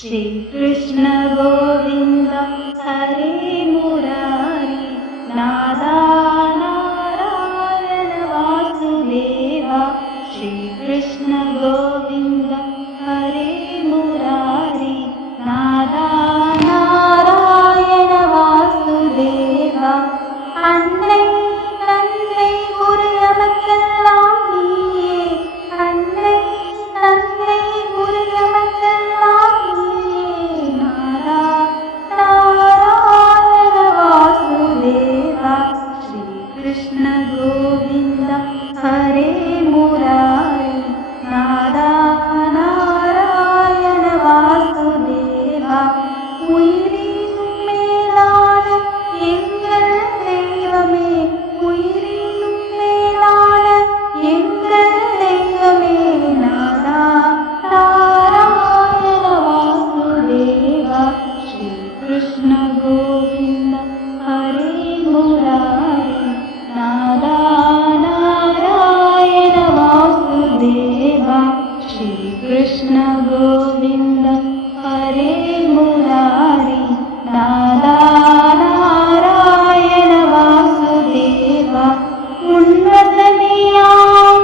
श्री कृष्ण गोविंद हरे मुरारी नादा नारायण वासुदेवा। श्री कृष्ण गोविंद हरे मुरारी नादा नारायण वासुदेवा। अन्नै तन्नै गुरु நமக்கெல்லாம் நீயே, अन्नै तन्नै गुरु நமக்கெல்லாம் நீயே, नादा नारायण वासुदेवा। श्री कृष्ण गोविंद हरे मुरारी नादा नारायण वासुदेवा। உயிரினும் மேலான எங்கள் தெய்வமே, உயிரினும் மேலான எங்கள் தெய்வமே, நாதா நாராயண வாசுதேவா। ஸ்ரீ கிருஷ்ண கோவிந்த ஹரே முராரி நாதா நாராயண வாசுதேவா। ஸ்ரீ கிருஷ்ண கோவிந்த हरे मुरारी नादा नारायण वासुदेवा। उन्नतमेयाम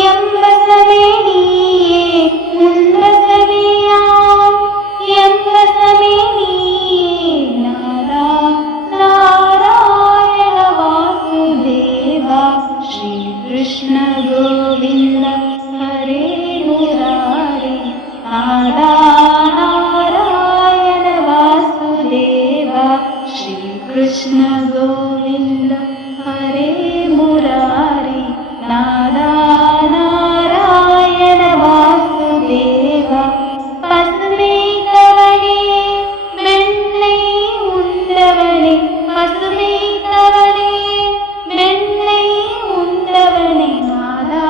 यम्बसमे नीये, उन्नतमेयाम यम्बसमे नीये, नादा नारायण वासुदेवा। श्री कृष्ण गोविंद हरे मुरारी नादा नारायण वासुदेवा। श्री कृष्ण गोविंद हरे मुरारी नादा नारायण वासुदेवा। பசுமை தவனே வெண்ணை உண்டவனே, பசுமை தவனே வெண்ணை உண்டவனே, நாதா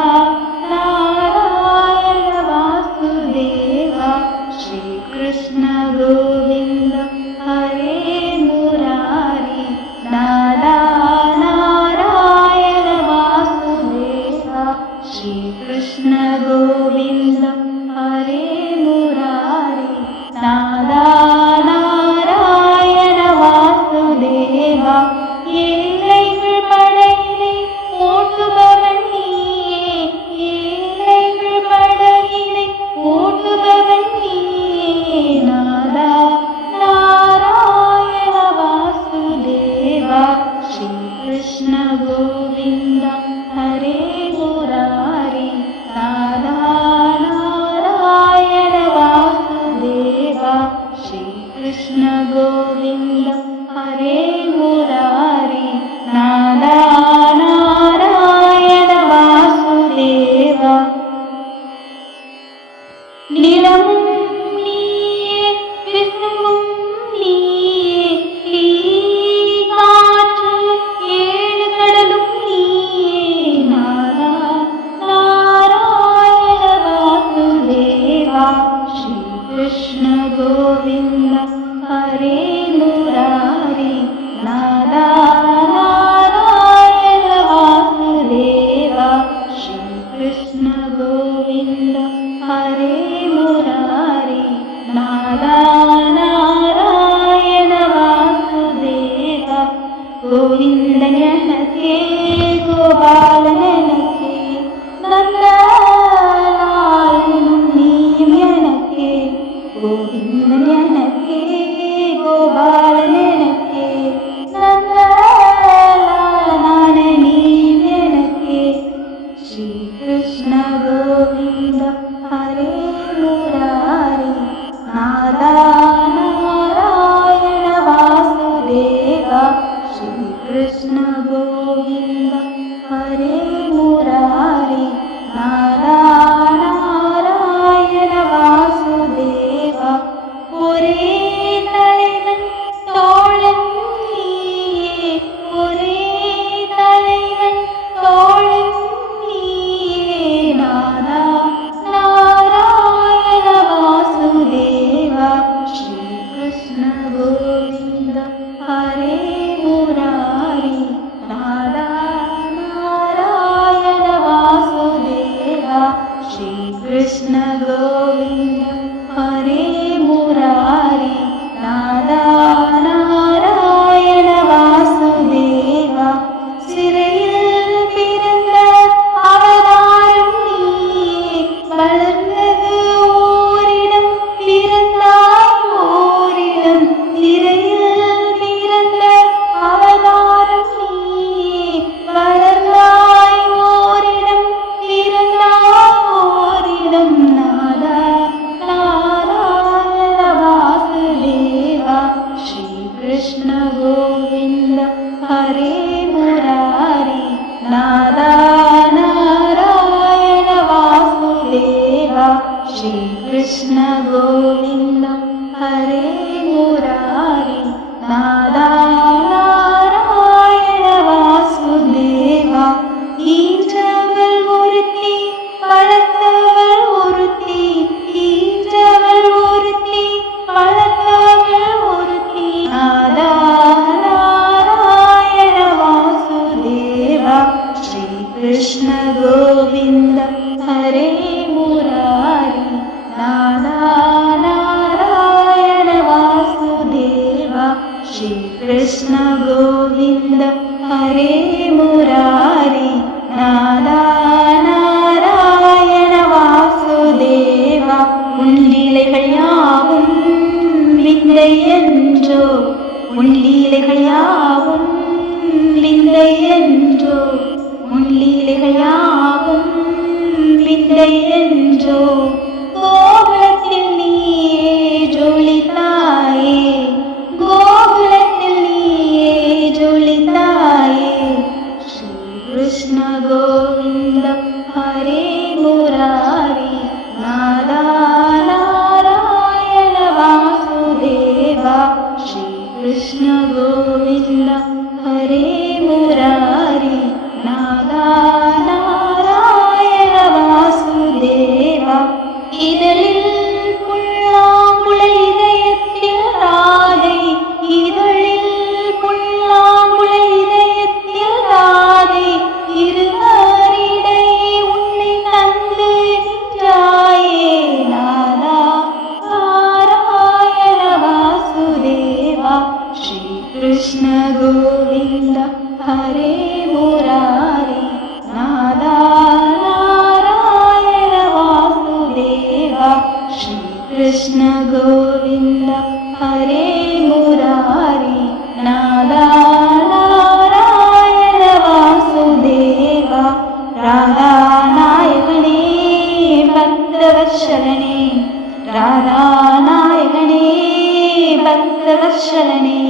நாராயण वासुदेवा। श्री कृष्ण गोविंद हरे मुरारी नादा नारायण वासुदेवा। श्री कृष्ण गोविंद हरे मुरारी नादा नारायण वासुदेवा। ஏழைகள் படையினை ஓட்டுபவன் நீயே, ஏழைகள் படையினை ஓட்டுபவன் நீயே, நாதா நாராயண வாசுதேவா। ஸ்ரீ கிருஷ்ண கோவிந்த ஹரே முராரி நாதா நாராயண வாசுதேவா। ஸ்ரீ கிருஷ்ண கோவிந்த ஹரே முராரி நாதா நாராயண வாசுதேவா। நிலமும் நீயே விசும்பும் நீயே, தீ காற்று ஏழு கடலும் நீயே, நாதா நாராயண வாசுதேவா। ஸ்ரீ கிருஷ்ண கோவிந்த ஹரே முராரி நாதா நாராயண வாசுதேவா। ஸ்ரீ கிருஷ்ண கோவிந்த हरे मुरारी नादा नारायण वासुदेवा। गोविंदनके गोपालनके नंदलालനും നീയും എനിക്ക്, गोविंदनके गोपालनके नंदलालനും गोविन्द हरे मुरारी नादा नारायण वासुदेवा ஈன்றவள் ஒருத்தி வளர்த்தவள் ஒருத்தி ஈன்றவள் ஒருத்தி வளர்த்தவள் ஒருத்தி நாதா நாராயண வாசுதேவா ஸ்ரீ கிருஷ்ண கோவிந்த ஹரே முராரி நாதா நாராயண வாசுதேவா ஸ்ரீ கிருஷ்ண கோவிந்த ஹரே முராரி நாதா நாராயண வாசுதேவா உன் லீலைகள் யாவும் விந்தை என்றோ உன் லீலைகள் யாவும் விந்தை என்றோ உன் லீலைகள் யாவும் விந்தை என்றோ கோகுலத்தில் நீயே ஜொலித்தாயே கோகுலத்தில் நீயே ஜொலித்தாயே ஸ்ரீ கிருஷ்ண கோவிந்த ஹரே முராரி நாதா நாராயண வாசுதேவா ஸ்ரீ கிருஷ்ண கோவிந்த ஹரே முராரி நாதா நாராயண வாசுதேவா இதழில் புல்லாங்குழல் இதயத்தில் ராதை இதழில் புல்லாங்குழல் இதயத்தில் ராதை இருவரிடையே உன்னை தந்து நின்றாயே நாதா நாராயண வாசுதேவா ஸ்ரீ கிருஷ்ண கோவிந்த ஹரே முராரி நாதா நாராயண வாசுதேவா ஸ்ரீ கிருஷ்ண கோவிந்த ஹரே முராரி நாதா நாராயண வாசுதேவா ராதா நாயகனே பக்தவத்சலனே ராதா நாயகனே பக்தவத்சலனே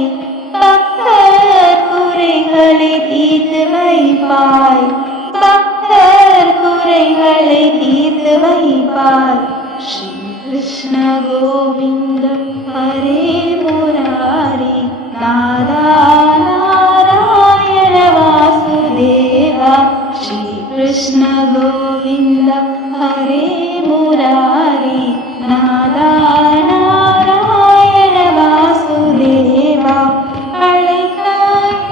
பக்தர் குறைகளை தீர்த்து வைப்பாய் பக்தர் குறைகளை தீர்த்து வைப்பாய் ஸ்ரீ கிருஷ்ண கோவிந்த ஹரே முராரி நாதா நாராயண வாசுதேவா ஸ்ரீ கிருஷ்ண கோவிந்த ஹரே முராரி நாதா நாராயண வாசுதேவா அழைத்த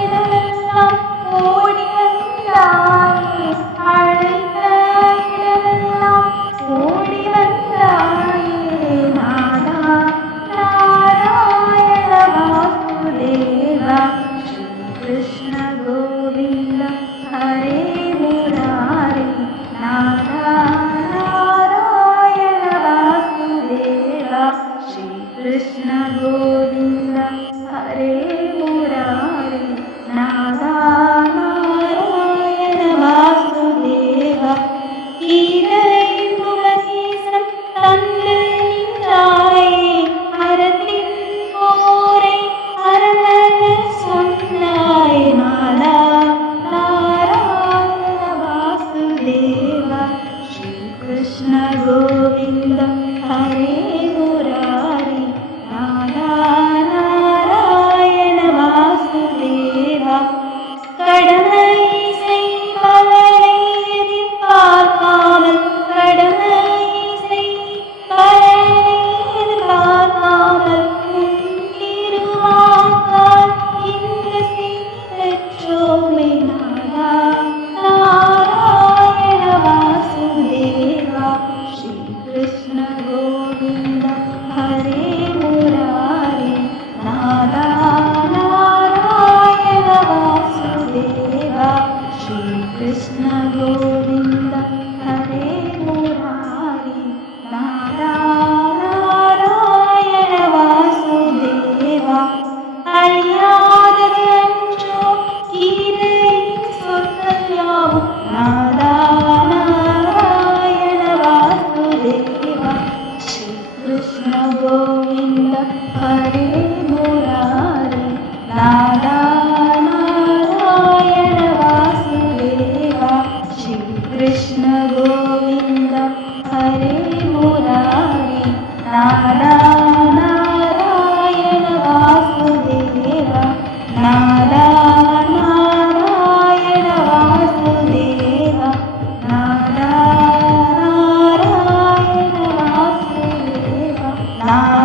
இடமெல்லாம் ஓடி வந்தாயே அழைத்த இடமெல்லாம் ஓடி வந்தாயே நாதா நாராயண வாசுதேவா ஸ்ரீ கிருஷ்ண கோவிந்த ஹரே முராரி நாதா நாராயண வாசுதேவா ஸ்ரீ கிருஷ்ண கோவிந்த ஹரே முராரி நாதா நாராயண வாசுதேவா ஈரையின் உபதேசம் தந்து நின்றாயே அறத்தின் போரை அறவன சொன்னாய் நாதா நாராயண வாசுதேவா ஸ்ரீ கிருஷ்ண கோவிந்த ஹரே முராரி நாதா நாராயண வாசுதேவா கடமை செய்பவனை எதிர்பார்க்காமல் கடமை செய்பவனை எதிர்பார்க்காமல் திருவாக்கால் இன்று பெற்றோமே நாதா நாராயண வாசுதேவா ஸ்ரீ கிருஷ்ண கோவிந்த ஹரே முராரி நாதா நாராயண வாசுதேவா ஸ்ரீ கிருஷ்ண கோவிந்த ஹரே முராரி நாதா நாராயண வாசுதேவா அழியாதது அன்றோ இது சொற்கள் யாவும் நாதா நாராயண வாசுதேவா ஸ்ரீ கிருஷ்ண கோவிந்த ஹரே முராரி நாதா நாராயண வாசுதேவா ஸ்ரீ கிருஷ்ண கோவிந்த ஹரே முராரி நாதா नादा नारायण वासुदेव नादा नारायण वासुदेव नादा नारायण वासुदेव नादा